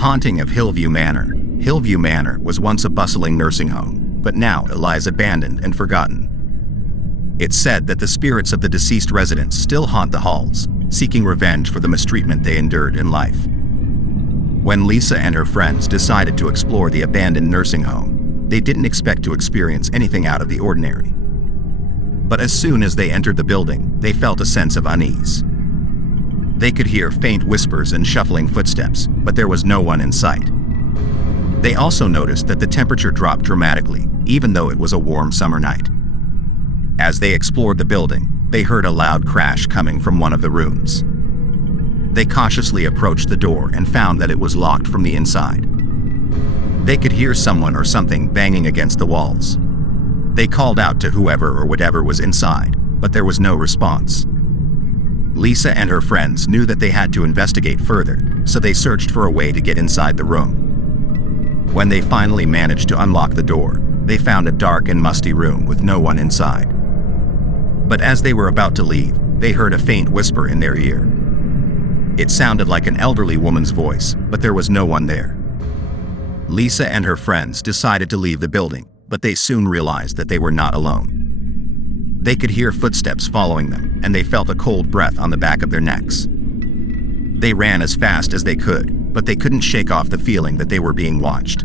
haunting of Hillview Manor. Hillview Manor was once a bustling nursing home, but now it lies abandoned and forgotten. It's said that the spirits of the deceased residents still haunt the halls, seeking revenge for the mistreatment they endured in life. When Lisa and her friends decided to explore the abandoned nursing home, they didn't expect to experience anything out of the ordinary. But as soon as they entered the building, they felt a sense of unease. They could hear faint whispers and shuffling footsteps, but there was no one in sight. They also noticed that the temperature dropped dramatically, even though it was a warm summer night. As they explored the building, they heard a loud crash coming from one of the rooms. They cautiously approached the door and found that it was locked from the inside. They could hear someone or something banging against the walls. They called out to whoever or whatever was inside, but there was no response. Lisa and her friends knew that they had to investigate further, so they searched for a way to get inside the room. When they finally managed to unlock the door, they found a dark and musty room with no one inside. But as they were about to leave, they heard a faint whisper in their ear. It sounded like an elderly woman's voice, but there was no one there. Lisa and her friends decided to leave the building, but they soon realized that they were not alone. They could hear footsteps following them, and they felt a cold breath on the back of their necks. They ran as fast as they could, but they couldn't shake off the feeling that they were being watched.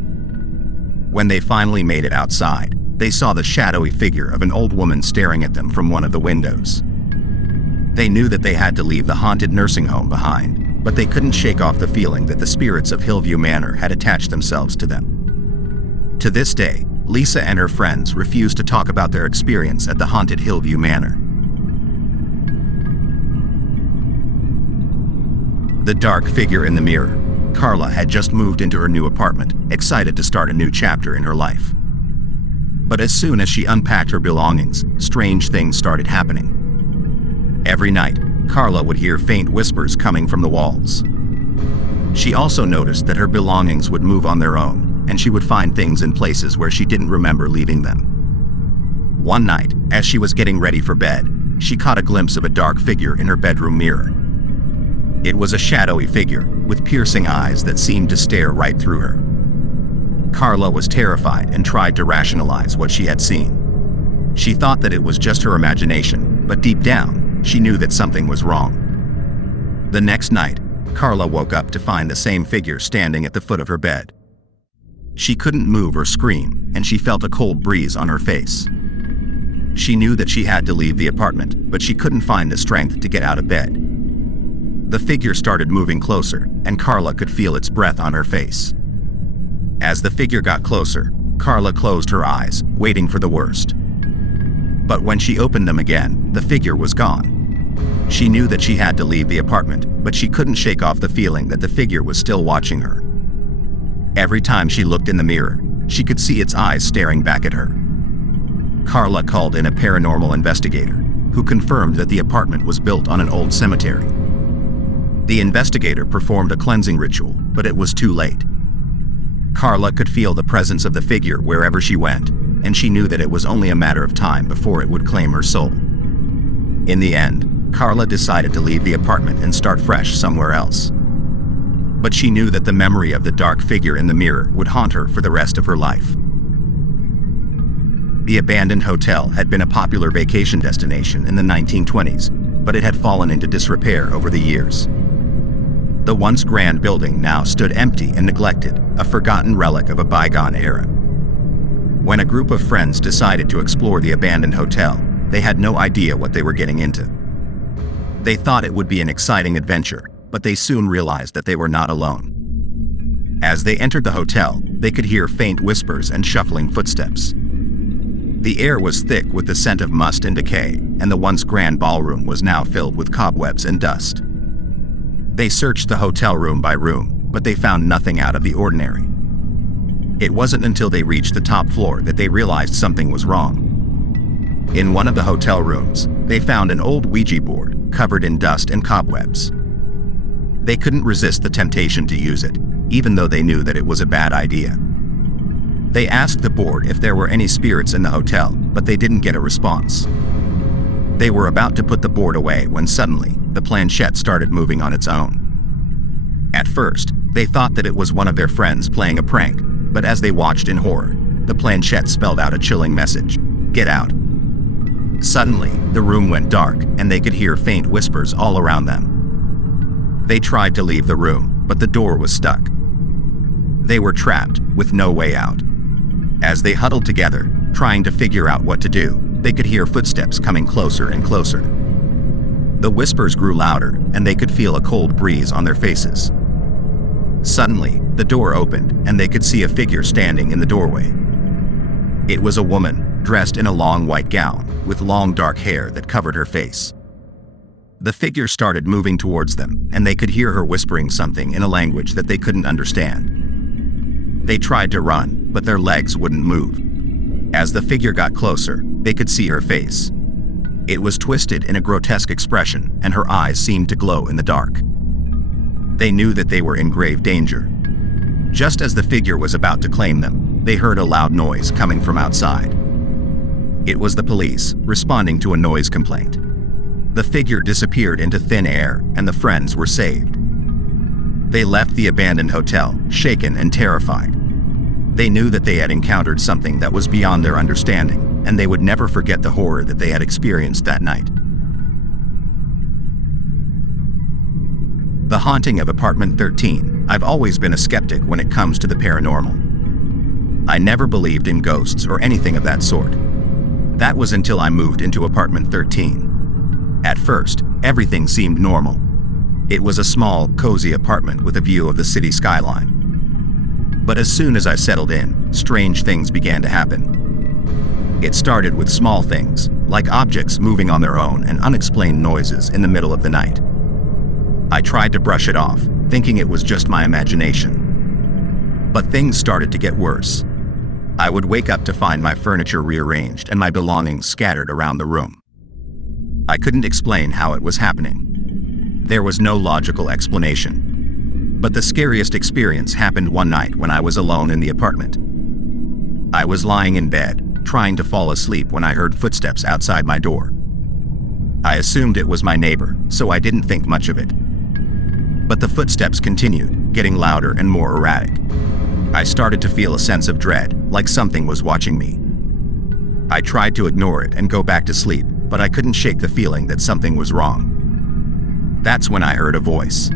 When they finally made it outside, they saw the shadowy figure of an old woman staring at them from one of the windows. They knew that they had to leave the haunted nursing home behind, but they couldn't shake off the feeling that the spirits of Hillview Manor had attached themselves to them. To this day, Lisa and her friends refuse to talk about their experience at the haunted Hillview Manor. The dark figure in the mirror. Carla had just moved into her new apartment, excited to start a new chapter in her life. But as soon as she unpacked her belongings, strange things started happening. Every night, Carla would hear faint whispers coming from the walls. She also noticed that her belongings would move on their own, and she would find things in places where she didn't remember leaving them. One night, as she was getting ready for bed, she caught a glimpse of a dark figure in her bedroom mirror. It was a shadowy figure, with piercing eyes that seemed to stare right through her. Carla was terrified and tried to rationalize what she had seen. She thought that it was just her imagination, but deep down, she knew that something was wrong. The next night, Carla woke up to find the same figure standing at the foot of her bed. She couldn't move or scream, and she felt a cold breeze on her face. She knew that she had to leave the apartment, but she couldn't find the strength to get out of bed. The figure started moving closer, and Carla could feel its breath on her face. As the figure got closer, Carla closed her eyes, waiting for the worst. But when she opened them again, the figure was gone. She knew that she had to leave the apartment, but she couldn't shake off the feeling that the figure was still watching her. Every time she looked in the mirror, she could see its eyes staring back at her. Carla called in a paranormal investigator, who confirmed that the apartment was built on an old cemetery. The investigator performed a cleansing ritual, but it was too late. Carla could feel the presence of the figure wherever she went, and she knew that it was only a matter of time before it would claim her soul. In the end, Carla decided to leave the apartment and start fresh somewhere else. But she knew that the memory of the dark figure in the mirror would haunt her for the rest of her life. The abandoned hotel had been a popular vacation destination in the 1920s, but it had fallen into disrepair over the years. The once grand building now stood empty and neglected, a forgotten relic of a bygone era. When a group of friends decided to explore the abandoned hotel, they had no idea what they were getting into. They thought it would be an exciting adventure, but they soon realized that they were not alone. As they entered the hotel, they could hear faint whispers and shuffling footsteps. The air was thick with the scent of must and decay, and the once grand ballroom was now filled with cobwebs and dust. They searched the hotel room by room, but they found nothing out of the ordinary. It wasn't until they reached the top floor that they realized something was wrong. In one of the hotel rooms, they found an old Ouija board covered in dust and cobwebs. They couldn't resist the temptation to use it, even though they knew that it was a bad idea. They asked the board if there were any spirits in the hotel, but they didn't get a response. They were about to put the board away when suddenly, the planchette started moving on its own. At At first, they thought that it was one of their friends playing a prank, but as they watched in horror, the planchette spelled out a chilling message: "Get out." Suddenly, the room went dark, and they could hear faint whispers all around them. They tried to leave the room, but the door was stuck. They were trapped, with no way out. As they huddled together, trying to figure out what to do, they could hear footsteps coming closer and closer. The whispers grew louder, and they could feel a cold breeze on their faces. Suddenly, the door opened, and they could see a figure standing in the doorway. It was a woman, dressed in a long white gown, with long dark hair that covered her face. The figure started moving towards them, and they could hear her whispering something in a language that they couldn't understand. They tried to run, but their legs wouldn't move. As the figure got closer, they could see her face. It was twisted in a grotesque expression, and her eyes seemed to glow in the dark. They knew that they were in grave danger. Just as the figure was about to claim them, they heard a loud noise coming from outside. It was the police, responding to a noise complaint. The figure disappeared into thin air, and the friends were saved. They left the abandoned hotel, shaken and terrified. They knew that they had encountered something that was beyond their understanding, and they would never forget the horror that they had experienced that night. The haunting of apartment 13. I've always been a skeptic when it comes to the paranormal. I never believed in ghosts or anything of that sort. That was until I moved into apartment 13. At first, everything seemed normal. It was a small, cozy apartment with a view of the city skyline. But as soon as I settled in, strange things began to happen. It started with small things, like objects moving on their own and unexplained noises in the middle of the night. I tried to brush it off, thinking it was just my imagination. But things started to get worse. I would wake up to find my furniture rearranged and my belongings scattered around the room. I couldn't explain how it was happening. There was no logical explanation. But the scariest experience happened one night when I was alone in the apartment. I was lying in bed, trying to fall asleep when I heard footsteps outside my door. I assumed it was my neighbor, so I didn't think much of it. But the footsteps continued, getting louder and more erratic. I started to feel a sense of dread, like something was watching me. I tried to ignore it and go back to sleep, but I couldn't shake the feeling that something was wrong. That's when I heard a voice.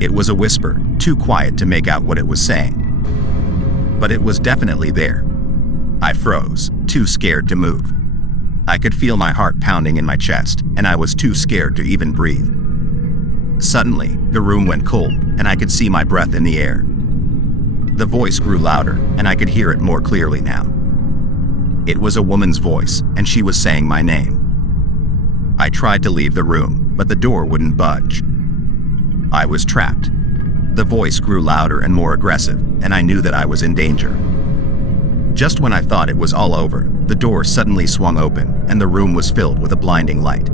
It was a whisper, too quiet to make out what it was saying. But it was definitely there. I froze, too scared to move. I could feel my heart pounding in my chest, and I was too scared to even breathe. Suddenly, the room went cold, and I could see my breath in the air. The voice grew louder, and I could hear it more clearly now. It was a woman's voice, and she was saying my name. I tried to leave the room, but the door wouldn't budge. I was trapped. The voice grew louder and more aggressive, and I knew that I was in danger. Just when I thought it was all over, the door suddenly swung open, and the room was filled with a blinding light.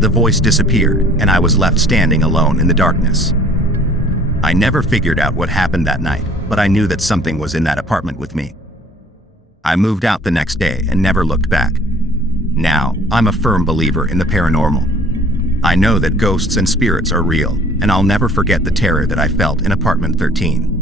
The voice disappeared, and I was left standing alone in the darkness. I never figured out what happened that night, but I knew that something was in that apartment with me. I moved out the next day and never looked back. Now, I'm a firm believer in the paranormal. I know that ghosts and spirits are real, and I'll never forget the terror that I felt in apartment 13.